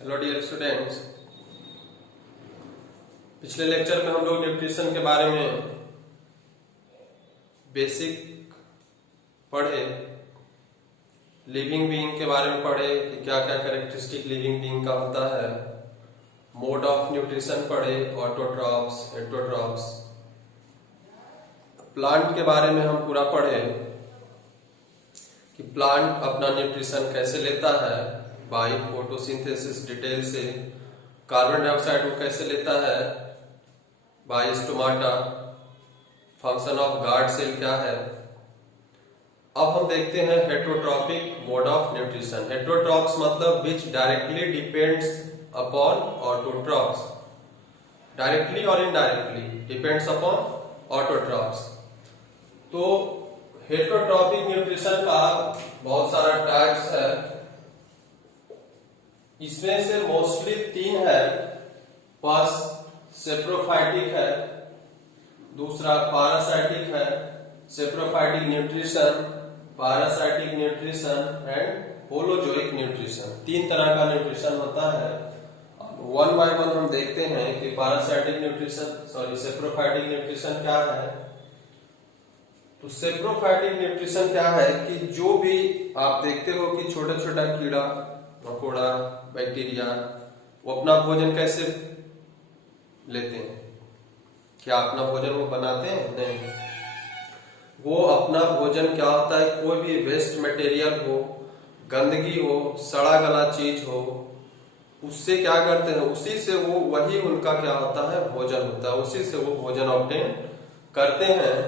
Hello dear students. पिछले lecture में हम लोग न्यूट्रिशन के बारे में बेसिक पढ़े, लिविंग बीइंग के बारे में पढ़े कि क्या क्या कैरेक्टरिस्टिक लिविंग बीइंग का होता है, मोड ऑफ न्यूट्रिशन पढ़े, ऑटोट्रॉफ्स, हेटेरोट्रॉफ्स। प्लांट के बारे में हम पूरा पढ़े कि प्लांट अपना न्यूट्रिशन कैसे लेता है, बाई फोटोसिंथेसिस डिटेल से। कार्बन डाइऑक्साइड को कैसे लेता है, by stomata. Function of guard cell क्या है। अब हम देखते हैं heterotrophic mode of nutrition. Heterotrophs मतलब which directly depends upon autotrophs, directly और इनडायरेक्टली डिपेंड्स अपॉन ऑटोट्रॉप्स। तो हेटेरोट्रॉपिक न्यूट्रिशन का बहुत सारा टाइप्स है। इसमें से मोस्टली 3 है। फर्स्ट सेप्रोफाइटिक है, दूसरा पैरासाइटिक है, saprophytic nutrition, parasitic nutrition and holozoic nutrition. 3 तरह का न्यूट्रिशन होता है। वन बाय वन हम देखते हैं कि पैरासाइटिक न्यूट्रिशन सेप्रोफाइटिक न्यूट्रिशन क्या है। तो सेप्रोफाइटिक न्यूट्रिशन क्या है कि जो भी आप देखते हो कि छोटा छोटा कीड़ा मकोड़ा बैक्टीरिया वो अपना भोजन कैसे लेते हैं? क्या अपना भोजन वो बनाते हैं? नहीं। वो अपना भोजन क्या होता है, कोई भी वेस्ट मटेरियल हो, गंदगी हो, सड़ा गला चीज हो, उससे क्या करते हैं, उसी से वो वही उनका क्या होता है, भोजन होता है, उसी से वो भोजन ऑब्टेन करते हैं।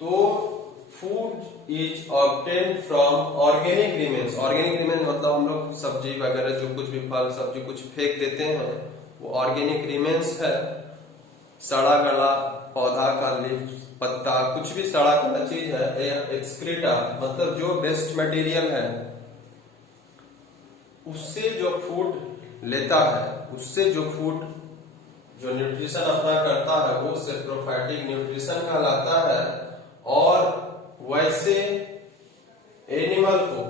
तो food is obtain from organic remains. Organic remains मतलब हम लोग सब्जी वगैरह जो कुछ भी फल सब्जी कुछ फेंक देते हैं वो ऑर्गेनिक रिमेन्स है। सड़ा गला पौधा का लीफ, पत्ता, कुछ भी सड़ा गला चीज है। एक्सक्रीटा मतलब जो वेस्ट मटेरियल है उससे जो फूड लेता है, उससे जो फूड जो न्यूट्रिशन अपना करता है वो सेप्रोफाइटिक न्यूट्रिशन कहलाता है। और वैसे एनिमल को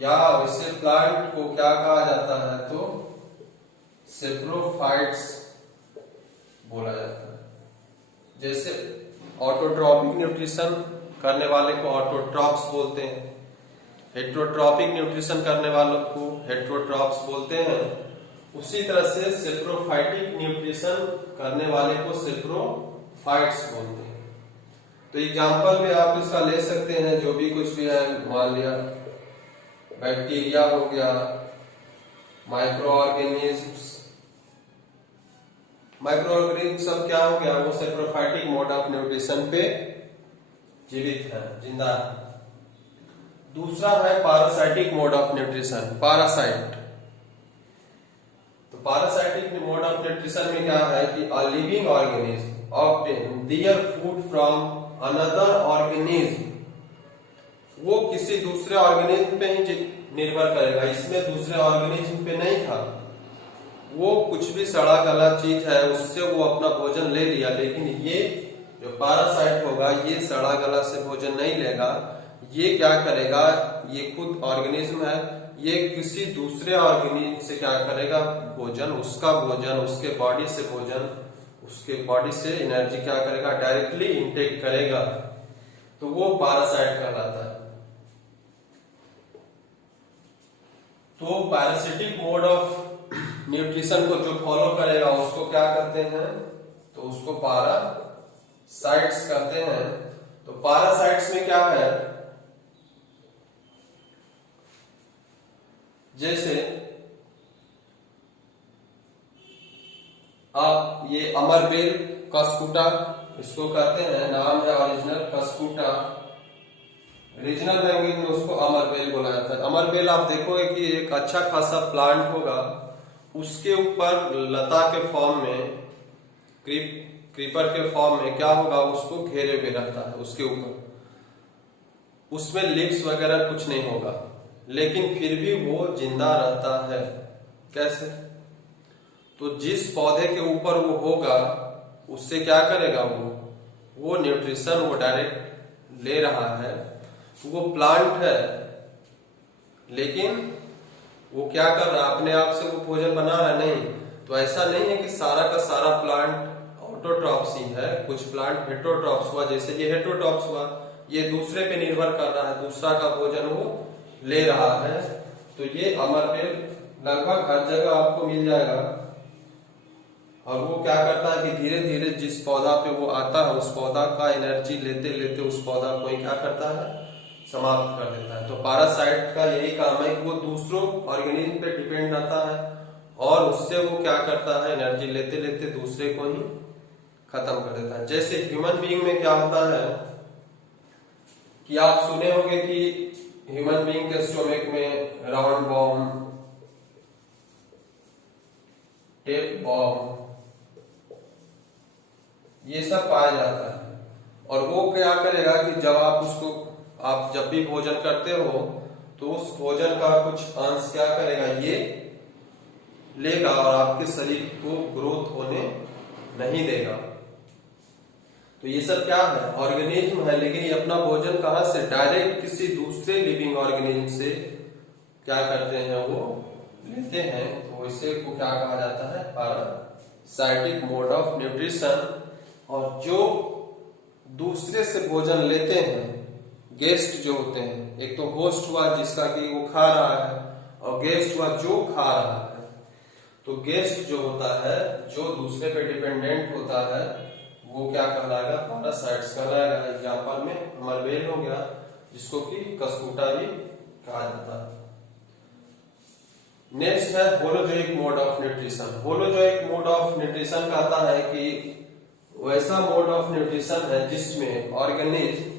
या वैसे प्लांट को क्या कहा जाता है, तो सेप्रोफाइट्स बोला जाता है। जैसे ऑटोट्रॉपिक न्यूट्रिशन करने वाले को ऑटोट्रॉप्स बोलते हैं, हेटेरोट्रॉपिक न्यूट्रिशन करने वालों को हेटेरोट्रॉप्स बोलते हैं। उसी तरह से सेप्रोफाइटिक न्यूट्रिशन करने वाले को सेप्रोफाइट्स बोलते हैं। तो एग्जाम्पल में आप इसका ले सकते हैं, जो भी कुछ भी है, मान लिया बैक्टीरिया हो गया, माइक्रो ऑर्गेनिज्म सब क्या हो गया, वो सेप्रोफाइटिक मोड ऑफ न्यूट्रिशन पे जीवित है, जिंदा है। दूसरा है parasitic mode of nutrition, parasite. तो पैरासाइटिक मोड ऑफ न्यूट्रिशन में क्या है कि a living organism obtain their food from another organism. वो किसी दूसरे ऑर्गेनिज्म पे ही निर्भर करेगा, इसमें दूसरे ऑर्गेनिज्म पे नहीं था। वो कुछ भी सड़ा गला चीज है उससे वो अपना भोजन ले लिया, लेकिन ये जो पैरासाइट होगा ये सड़ा गला से भोजन नहीं लेगा। ये क्या करेगा, ये खुद ऑर्गेनिज्म है, ये किसी दूसरे ऑर्गेनिज्म से क्या करेगा, भोजन, उसका भोजन, उसके बॉडी से भोजन, उसके बॉडी से एनर्जी क्या करेगा, डायरेक्टली इनटेक करेगा। तो वो पैरासाइट कहलाता है। तो पैरासिटिक मोड ऑफ न्यूट्रिशन को जो फॉलो करेगा उसको क्या कहते हैं, तो उसको पैरासाइट्स कहते हैं। तो पैरासाइट्स में क्या है, जैसे आप ये अमरबेल कस्कुटा इसको कहते हैं, नाम है ओरिजिनल कस्कुटा, रीजनल लैंग्वेज में उसको अमरबेल बोला जाता है। अमरबेल आप देखोगे कि एक अच्छा खासा प्लांट होगा, उसके ऊपर लता के फॉर्म में, क्रीपर के फॉर्म में क्या होगा, उसको घेरे हुए रहता है, उसके ऊपर उसमें लीव्स वगैरह कुछ नहीं होगा, लेकिन फिर भी वो जिंदा रहता है। कैसे? तो जिस पौधे के ऊपर वो होगा उससे क्या करेगा, वो न्यूट्रिशन वो डायरेक्ट ले रहा है। वो प्लांट है लेकिन वो क्या कर रहा है, अपने आप से वो भोजन बना रहा है? नहीं। तो ऐसा नहीं है कि सारा का सारा प्लांट ऑटोट्रॉप्स ही है, कुछ प्लांट हेटेरोट्रॉप्स हुआ, जैसे ये हेटेरोट्रॉप्स हुआ, ये दूसरे पे निर्भर कर रहा है, दूसरा का भोजन वो ले रहा है। तो ये अमरबेल लगभग हर जगह आपको मिल जाएगा। और वो क्या करता है कि धीरे धीरे जिस पौधा पे वो आता है उस पौधा का एनर्जी लेते लेते उस पौधा को ही क्या करता है, समाप्त कर देता है। तो पैरासाइट का यही काम है कि वो दूसरों ऑर्गेनिज्म पे डिपेंड रहता है और उससे वो क्या करता है, एनर्जी लेते लेते दूसरे को ही खत्म कर देता है। जैसे ह्यूमन बीइंग में क्या होता है कि आप सुने होंगे कि ह्यूमन बीइंग के स्टोमक में राउंड बॉम्ब, टेप बॉम्ब, ये सब पाया जाता है। और वो क्या करेगा कि जब आप जब भी भोजन करते हो तो उस भोजन का कुछ अंश क्या करेगा, ये लेगा और आपके शरीर को ग्रोथ होने नहीं देगा। तो ये सब क्या है, ऑर्गेनिज्म है, लेकिन ये अपना भोजन कहां से, डायरेक्ट किसी दूसरे लिविंग ऑर्गेनिज्म से क्या करते हैं, वो लेते हैं। तो इसे को क्या कहा जाता है, पैरासाइटिक मोड ऑफ न्यूट्रिशन। और जो दूसरे से भोजन लेते हैं, गेस्ट जो होते हैं, एक तो होस्ट हुआ जिसका कि वो खा रहा है, और गेस्ट हुआ जो खा रहा है। तो गेस्ट जो होता है, जो दूसरे पे डिपेंडेंट होता है, वो क्या कहलाएगा, पैरासाइट्स कहलाएगा। एग्जाम्पल में अमरबेल हो गया, जिसको कि कस्कुटा भी कहा जाता है। नेक्स्ट है holozoic mode of nutrition. Holozoic mode of nutrition कहता है कि वैसा मोड ऑफ न्यूट्रिशन है जिसमें organism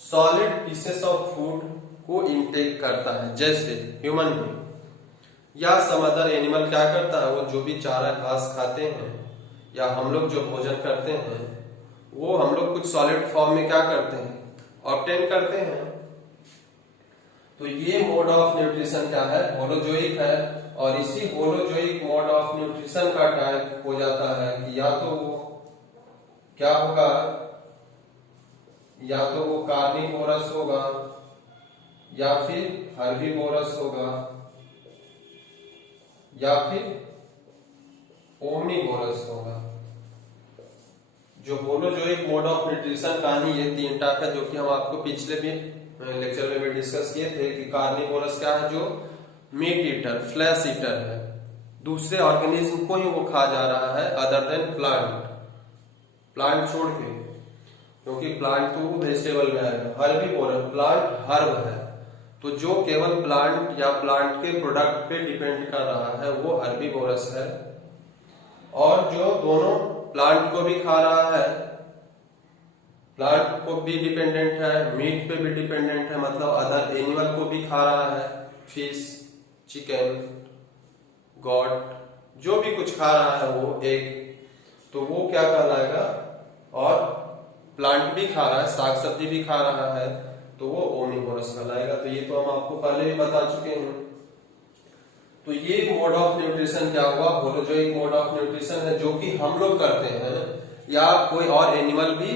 solid pieces of food को इनटेक करता है, जैसे ह्यूमन बीइंग या सम अदर एनिमल क्या करता है, वो जो भी चारा घास खाते हैं या हम लोग जो भोजन करते हैं, वो हम लोग कुछ सॉलिड फॉर्म में क्या करते हैं, ऑब्टेन करते हैं। तो ये मोड ऑफ न्यूट्रिशन क्या है, होलोजोइक है। और इसी होलोजोइक मोड ऑफ न्यूट्रिशन का टाइप हो जाता है कि या तो वो क्या होगा, या तो वो कार्निवोरस होगा या फिर हर्बीवोरस होगा या फिर ओमनीवोरस होगा। जो होलोजोइक मोड ऑफ न्यूट्रिशन का ही ये तीन टाइप है, जो कि हम आपको पिछले भी लेक्चर में भी डिस्कस किए थे कि कार्निवोरस क्या है, जो मीट ईटर, फ्लैश ईटर है, दूसरे ऑर्गेनिज्म को ही वो खा जा रहा है अदर देन प्लांट छोड़ के, क्योंकि प्लांट तो वेजिटेबल में आएगा। हर्बीवोरस, प्लांट हर्ब है, तो जो केवल प्लांट या प्लांट के प्रोडक्ट पे डिपेंड कर रहा है वो हर्बीवोरस है। और जो दोनों प्लांट को भी खा रहा है, प्लांट को भी डिपेंडेंट है, मीट पे भी डिपेंडेंट है, मतलब अदर एनिमल को भी खा रहा है, फिश, चिकन, गॉट, जो भी कुछ खा रहा है वो एक, तो वो क्या कहलाएगा, और प्लांट भी खा रहा है, साग सब्जी भी खा रहा है, तो वो ओमनीवोरस कहलाएगा। तो ये तो हम आपको पहले भी बता चुके हैं। तो ये मोड ऑफ न्यूट्रिशन क्या हुआ, होलोजोइक मोड ऑफ न्यूट्रिशन है, जो कि हम लोग करते हैं या कोई और एनिमल भी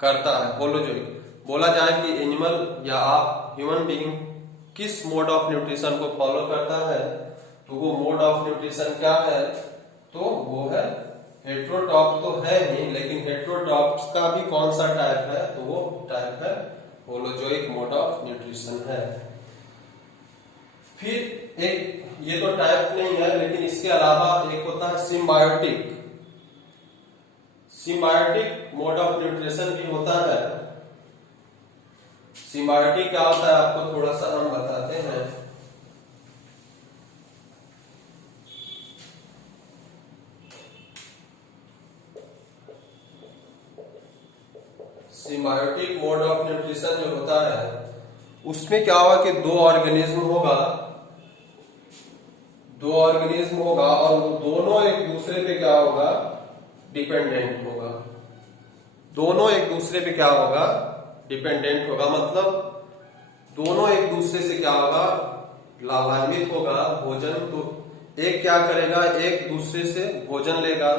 करता है। होलोजोइक बोला जाए कि एनिमल या आप ह्यूमन बीइंग किस मोड ऑफ न्यूट्रिशन को फॉलो करता है, तो वो मोड ऑफ न्यूट्रिशन क्या है, तो वो है हेटेरोट्रॉप तो है ही, लेकिन हेटेरोट्रॉप्स का भी कौन सा टाइप है, तो वो टाइप है होलोजोइक मोड ऑफ न्यूट्रिशन है। फिर एक, ये तो टाइप नहीं है, लेकिन इसके अलावा एक होता है सिम्बायोटिक मोड ऑफ न्यूट्रिशन भी होता है। सिम्बायोटिक क्या होता है आपको थोड़ा सा हम बताते हैं। सिम्बायोटिक मोड ऑफ न्यूट्रिशन जो होता है उसमें क्या होगा कि दो ऑर्गेनिज्म होगा और वो दोनों एक दूसरे पे क्या होगा, डिपेंडेंट होगा। दोनों एक दूसरे पे क्या होगा, डिपेंडेंट होगा, मतलब दोनों एक दूसरे से क्या होगा, लाभान्वित होगा। भोजन तो एक क्या करेगा, एक दूसरे से भोजन लेगा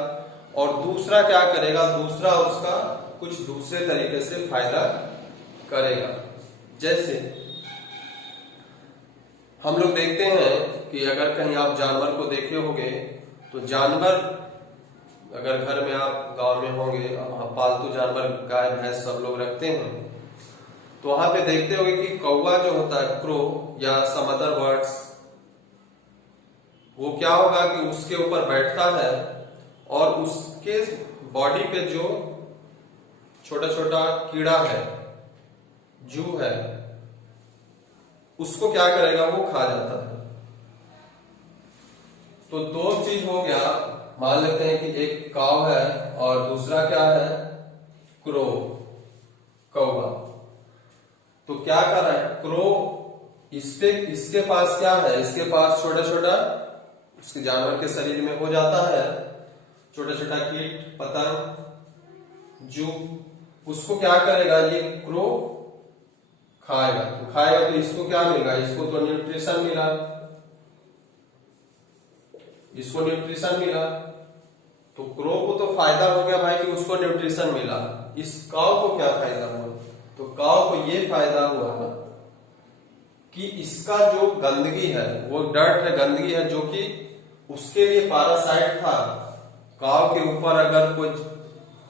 और दूसरा क्या करेगा, दूसरा उसका कुछ दूसरे तरीके से फायदा करेगा। जैसे हम लोग देखते हैं कि अगर कहीं आप जानवर को देखे होंगे तो जानवर अगर घर में आप गांव में होंगे, पालतू जानवर गाय भैंस सब लोग रखते हैं, तो वहां पे देखते होंगे कि कौवा जो होता है, क्रो या सम अदर बर्ड्स, वो क्या होगा कि उसके ऊपर बैठता है और उसके बॉडी पे जो छोटा छोटा कीड़ा है, जू है, उसको क्या करेगा, वो खा जाता है। तो दो चीज हो गया, मान लेते हैं कि एक काव है और दूसरा क्या है, क्रो, कौवा। तो क्या कर रहा है क्रो, इसके पास क्या है, इसके पास छोटा छोटा उसके जानवर के शरीर में हो जाता है छोटा छोटा कीट पतंग जू, उसको क्या करेगा, ये क्रो खाएगा। तो खाएगा तो इसको क्या मिलेगा, इसको तो न्यूट्रिशन मिला, इसको न्यूट्रिशन मिला। तो क्रो को तो फायदा हो गया भाई कि उसको न्यूट्रिशन मिला। इस काव को क्या फायदा हुआ, तो काव को ये फायदा हुआ कि इसका जो गंदगी है, वो डर्ट है, गंदगी है, जो कि उसके लिए पैरासाइट था। काव के ऊपर अगर कोई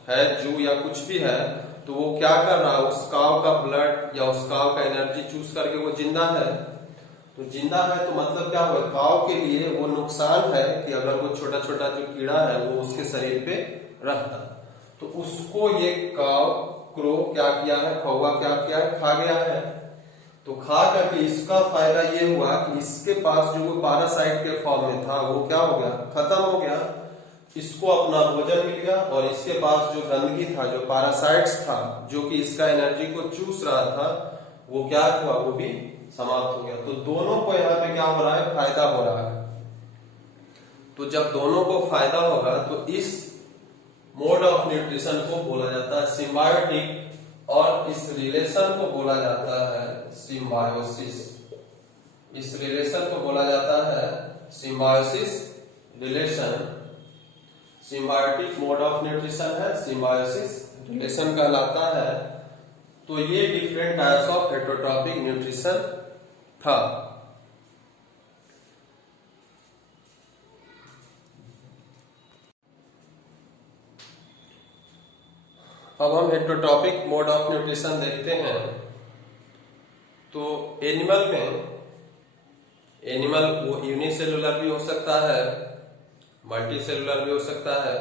है जू या कुछ भी है, तो वो क्या कर रहा है, उस काव का ब्लड या उस काव का एनर्जी चूज करके वो जिंदा है। तो जिंदा है तो मतलब क्या हुआ, काव के लिए वो नुकसान है कि अगर वो छोटा छोटा जो कीड़ा है वो उसके शरीर पे रहता, तो उसको ये काव क्रो क्या किया है, कौवा क्या किया है, खा गया है। तो खा करके इसका फायदा ये हुआ कि इसके पास जो वो पैरासाइट के फॉर्म में था वो क्या हो गया, खत्म हो गया, इसको अपना भोजन मिल गया। और इसके पास जो गंदगी था, जो पैरासाइट्स था, जो कि इसका एनर्जी को चूस रहा था, वो क्या हुआ, वो भी समाप्त हो गया। तो दोनों को यहाँ पे क्या हो रहा है, फायदा हो रहा है। तो जब दोनों को फायदा होगा तो इस मोड ऑफ न्यूट्रिशन को बोला जाता है सिम्बायोटिक, और इस रिलेशन को बोला जाता है सिम्बायोसिस। इस रिलेशन को बोला जाता है symbiosis relation. Symbiotic mode of nutrition है, सिम्बायोसिस रिलेशन कहलाता है। तो ये different types of heterotrophic nutrition था। अब हम हेटरोट्रॉपिक मोड ऑफ न्यूट्रिशन देखते हैं। तो एनिमल में, एनिमल वो यूनिसेलुलर भी हो सकता है, मल्टी सेलुलर भी हो सकता है।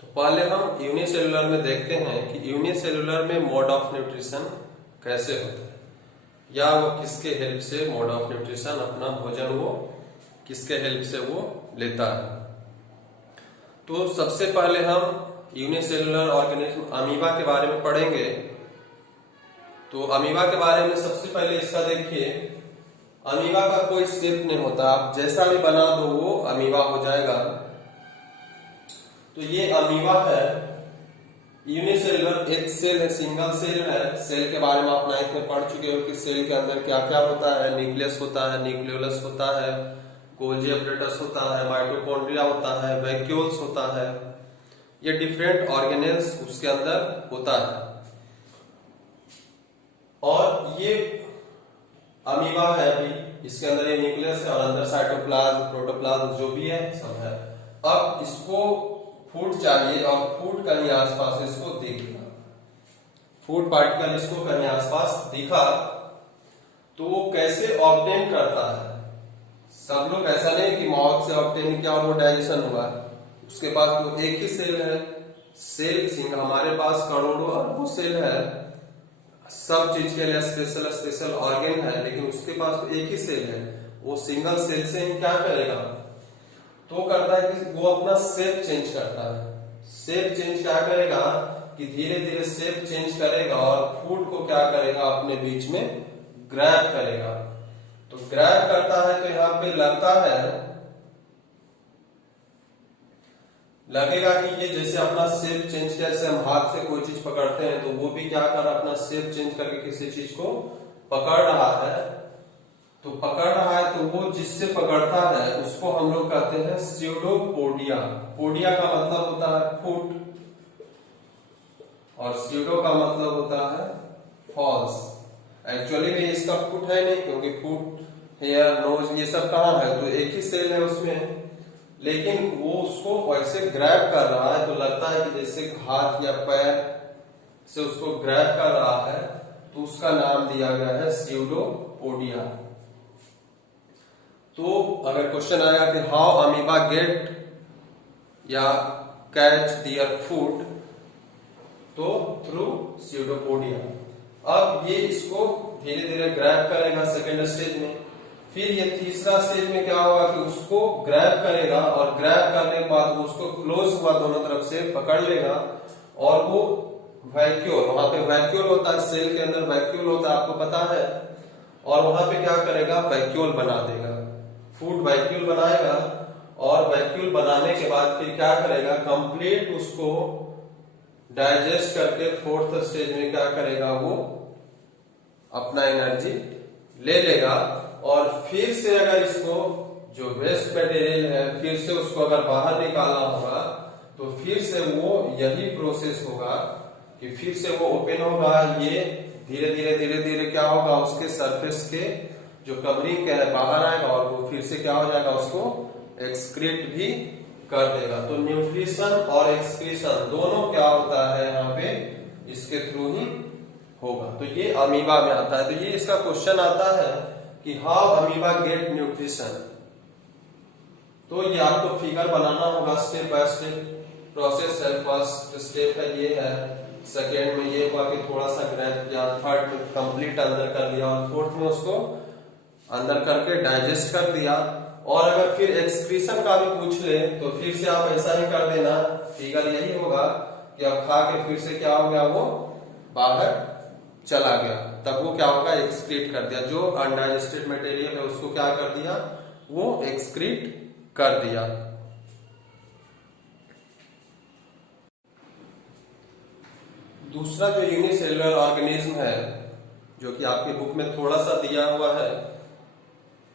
तो पहले हम यूनिसेलुलर में देखते हैं कि यूनिसेलुलर में मोड ऑफ न्यूट्रिशन कैसे होता है, या वो किसके हेल्प से मोड ऑफ न्यूट्रिशन, अपना भोजन वो किसके हेल्प से वो लेता है। तो सबसे पहले हम यूनिसेलुलर ऑर्गेनिज्म अमीबा के बारे में पढ़ेंगे। तो अमीबा के बारे में सबसे पहले इसका देखिए, अमीबा का कोई शेप नहीं होता, आप जैसा भी बना दो वो अमीबा हो जाएगा। तो ये अमीबा है, यूनिसेलुलर, एक सेल है, सिंगल सेल है। सेल के बारे में आप 9th में पढ़ चुके हो कि सेल के अंदर क्या क्या होता है, न्यूक्लियस होता है, न्यूक्लियोलस होता है, गोल्जी अपरेटस होता है, माइटोकॉन्ड्रिया होता है, वैक्यूल्स होता है। ये डिफरेंट ऑर्गेनेल्स उसके अंदर होता है। और ये अमीबा है अभी, इसके अंदर ये न्यूक्लियस है और अंदर साइटोप्लाज्म, प्रोटोप्लाज्म जो भी है सब है। अब इसको फूड चाहिए और फूड कहीं आसपास इसको दिख गया, फूड पार्टिकल इसको कहीं आसपास दिखा, तो वो कैसे ऑब्टेन करता है। सब लोग ऐसा नहीं कि माउथ से ऑब्टेन किया और वो डाइजेशन हुआ, उसके पास तो एक ही सेल है। सेल सिंग हमारे पास करोड़ों अरबों सेल है, सब चीज के लिए स्पेशल स्पेशल ऑर्गन है, लेकिन उसके पास तो एक ही सेल है। वो सिंगल सेल से ही क्या करेगा, तो करता है कि वो अपना शेप चेंज करता है। शेप चेंज क्या करेगा कि धीरे धीरे शेप चेंज करेगा और फूड को क्या करेगा, अपने बीच में ग्रैब करेगा। तो ग्रैब करता है तो यहाँ पे लगेगा कि ये जैसे अपना शेप चेंज, जैसे हम हाथ से कोई चीज पकड़ते हैं तो वो भी क्या कर रहा है, अपना शेप चेंज करके किसी चीज को पकड़ रहा है। तो पकड़ रहा है तो वो जिससे पकड़ता है उसको हम लोग कहते हैं स्यूडोपोडिया। पोडिया का मतलब होता है फुट और स्यूडो का मतलब होता है फॉल्स। एक्चुअली में इसका फुट है नहीं, क्योंकि फुट हेयर, नोज, ये सब कहाँ है? तो एक ही सेल है उसमें, लेकिन वो उसको वैसे ग्रैब कर रहा है तो लगता है कि जैसे हाथ या पैर से उसको ग्रैब कर रहा है, तो उसका नाम दिया गया है स्यूडोपोडिया। तो अगर क्वेश्चन आया कि हाउ अमीबा गेट या कैच देयर फूड, तो थ्रू स्यूडोपोडिया। अब ये इसको धीरे धीरे ग्रैब करेगा सेकेंड स्टेज में। फिर ये तीसरा स्टेज में क्या होगा कि उसको ग्रैब करेगा, और ग्रैब करने के बाद वो उसको क्लोज हुआ दोनों तरफ से पकड़ लेगा, और वो वैक्यूल, वहां पे वैक्यूल होता है, सेल के अंदर वैक्यूल होता है, आपको पता है, और वहां पे क्या करेगा? वैक्यूल बना देगा, फूड वैक्यूल बनाएगा। और वैक्यूल बनाने के बाद फिर क्या करेगा? कंप्लीट उसको डाइजेस्ट करके फोर्थ स्टेज में क्या करेगा? वो अपना एनर्जी ले लेगा, और फिर से अगर इसको जो वेस्ट मटेरियल है फिर से उसको अगर बाहर निकालना होगा, तो फिर से वो यही प्रोसेस होगा कि फिर से वो ओपन होगा। ये धीरे धीरे धीरे धीरे क्या होगा? उसके सरफेस के जो कवरिंग का है बाहर आएगा, और वो फिर से क्या हो जाएगा? उसको एक्सक्रीट भी कर देगा। तो न्यूट्रिशन और एक्सक्रीशन दोनों क्या होता है यहाँ पे? इसके थ्रू ही होगा। तो ये अमीबा में आता है। तो ये इसका क्वेश्चन आता है कि हाउ अमीबा गेट न्यूट्रिशन। तो ये आपको फिगर बनाना होगा, स्टेप बाय स्टेप प्रोसेस है। फर्स्ट स्टेप है ये है, सेकेंड में ये हुआ कि थोड़ा सा ग्रैब या थर्ड में कंप्लीट अंदर कर दिया, और फोर्थ में उसको अंदर करके डाइजेस्ट कर दिया। और अगर फिर एक्सक्रीशन का भी पूछ ले तो फिर से आप ऐसा ही कर देना, फिगर यही होगा कि अब खा के फिर से क्या हो गया? वो बाहर चला गया, तब वो क्या होगा? एक्सक्रीट कर दिया। जो अनडाइजेस्टेड मटेरियल है उसको क्या कर दिया? वो एक्सक्रीट कर दिया। दूसरा जो यूनिसेलुलर ऑर्गेनिज्म है, जो कि आपकी बुक में थोड़ा सा दिया हुआ है,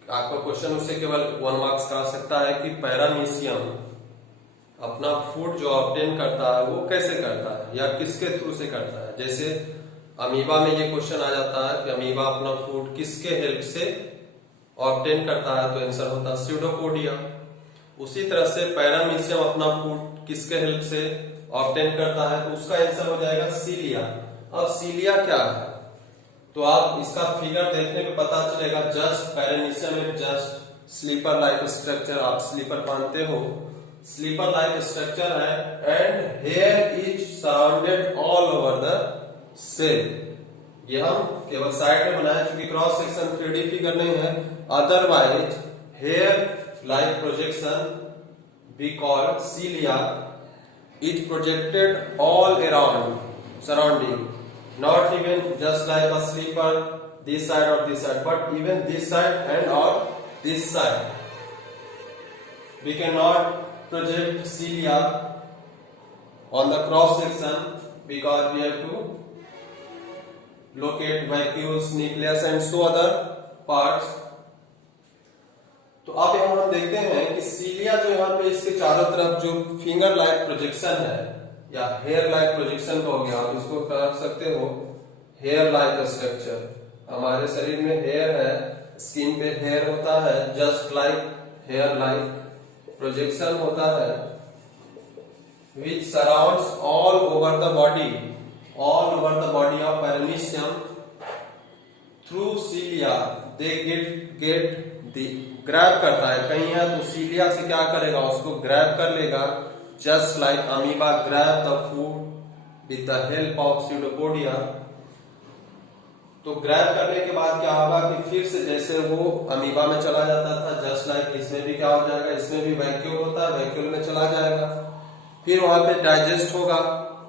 आपका क्वेश्चन उससे केवल 1 मार्क्स का आ सकता है कि पैरामीशियम अपना फूड जो ऑब्टेन करता है वो कैसे करता है या किसके थ्रू से करता है। जैसे अमीबा में ये क्वेश्चन आ जाता है कि अमीबा अपना फूड किसके हेल्प से ऑब्टेन करता है, तो आंसर होता है स्यूडोपोडिया। उसी तरह से पैरामीशियम अपना फूड किसके हेल्प से ऑब्टेन करता है, तो उसका आंसर हो जाएगा सीलिया। अब सीलिया क्या है? तो आप इसका फिगर देखने पे पता चलेगा। जस्ट पैरामीशियम में जस्ट स्लीपर लाइक स्ट्रक्चर, आप स्लीपर पहनते हो, स्लीपर लाइक स्ट्रक्चर है, and hair is surrounded all over the cell. ये हम केवल साइड में बनाए क्योंकि क्रॉस सेक्शन 3D फिगर नहीं है। Otherwise here like projection be called cilia is projected all around surrounding, not even just like a sleeper this side or this side, but even this side and or this side. We cannot project cilia on the cross section because we have to locate vacuoles, nucleus and so other parts. तो अब यहाँ हम देखते हैं कि सीलिया जो यहाँ पे इसके चारों तरफ जो फिंगर लाइक प्रोजेक्शन है या हेयर लाइक प्रोजेक्शन का हो गया, आप इसको कर सकते हो हेयर लाइक स्ट्रक्चर। हमारे शरीर में हेयर है, स्किन पे हेयर होता है, just like hair like projection होता है which surrounds all over the body of paramecium through cilia. They get the grab करता है, कहीं है तो सीलिया से क्या करेगा? उसको ग्रैब कर लेगा, just like amoeba grab the food with the help of pseudopodia. तो ग्रैब करने के बाद क्या होगा कि फिर से जैसे वो अमीबा में चला जाता था, जस्ट लाइक इसमें भी क्या हो जाएगा? इसमें भी वैक्यूल होता है, वैक्यूल में चला जाएगा, फिर वहां पे डाइजेस्ट होगा।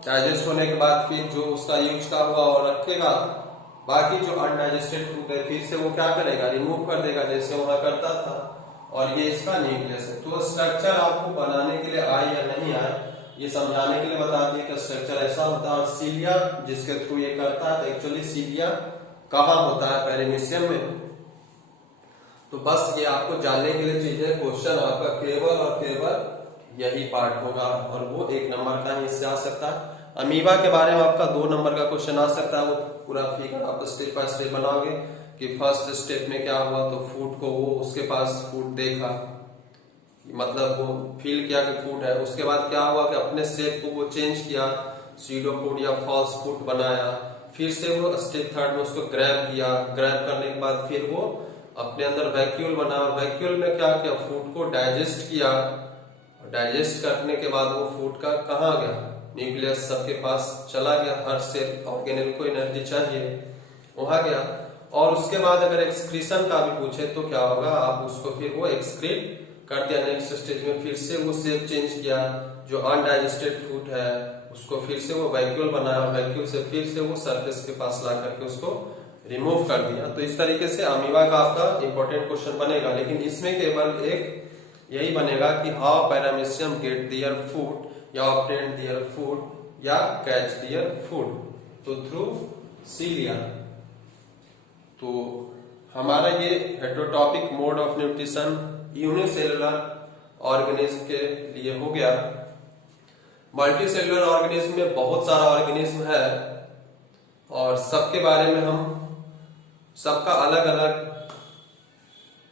डाइजेस्ट होने के बाद फिर जो उसका यूज का हुआ और रखेगा, बाकी जो अनडाइजेस्टेड फूड है फिर से वो क्या करेगा? रिमूव कर देगा, जैसे वहां करता था। और ये इसका न्यूक्लियस है। तो स्ट्रक्चर आपको बनाने के लिए आए या नहीं आए, ये समझाने के लिए बता दिए कि स्ट्रक्चर ऐसा होता है। और सीलिया जिसके थ्रू ये करता है, तो एक्चुअली सीलिया कहाँ होता है? पैरामीशियम में। तो बस ये आपको जानने के लिए चीजें, क्वेश्चन आपका केवल और केवल यही पार्ट होगा, और वो 1 नंबर का ही इससे आ सकता है। अमीबा के बारे में आपका 2 नंबर का क्वेश्चन आ सकता है, वो पूरा फिगर आप स्टेप बाय स्टेप बनाओगे। कि फर्स्ट स्टेप में क्या हुआ, तो फूड को वो उसके पास फूड देखा, मतलब वो फील किया कि फूड है। उसके बाद क्या हुआ कि अपने शेप को वो चेंज किया, सीडो फूड या फॉल्स फूड बनाया। फिर से वो स्टेप थर्ड में उसको ग्रैब किया, ग्रैब करने के बाद फिर वो अपने अंदर वैक्यूल बना, और वैक्यूल में क्या किया, फूड को डाइजेस्ट किया। डाइजेस्ट करने के बाद वो फूड का कहाँ गया, न्यूक्लियस सबके पास चला गया, हर सेल ऑर्गेनेल को एनर्जी चाहिए वहां गया। और उसके बाद अगर एक्सक्रीशन का भी पूछे तो क्या होगा, आप उसको फिर वो एक्सक्रीट कर दिया नेक्स्ट स्टेज में। फिर से वो शेप चेंज किया, जो अनडाइजेस्टेड फूड है उसको फिर से वो वैक्यूल बनाया, और वैक्यूल से फिर से वो सरफेस के पास ला करके उसको रिमूव कर दिया। तो इस तरीके से अमीबा का आपका इंपॉर्टेंट क्वेश्चन बनेगा, लेकिन इसमें केवल एक यही बनेगा कि how paramecium get their food या ऑब्टेन दियर फूड या कैच दियर फूड, तो थ्रू सीलिया। तो हमारा ये heterotrophic mode of nutrition unicellular organism के लिए हो गया। मल्टी सेलुलर ऑर्गेनिज्म में बहुत सारा ऑर्गेनिज्म है, और सबके बारे में हम सबका अलग अलग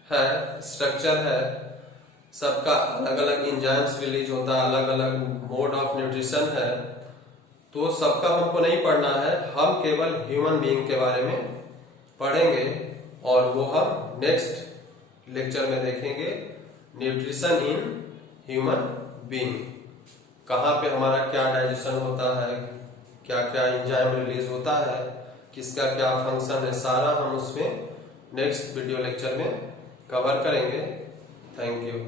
है स्ट्रक्चर है, सबका अलग अलग एंजाइम्स रिलीज होता है, अलग अलग मोड ऑफ न्यूट्रिशन है। तो सबका हमको नहीं पढ़ना है, हम केवल ह्यूमन बीइंग के बारे में पढ़ेंगे, और वो हम नेक्स्ट लेक्चर में देखेंगे। न्यूट्रिशन इन ह्यूमन बीइंग, कहाँ पे हमारा क्या डाइजेशन होता है, क्या क्या एंजाइम रिलीज होता है, किसका क्या फंक्शन है, सारा हम उसमें नेक्स्ट वीडियो लेक्चर में कवर करेंगे। Thank you.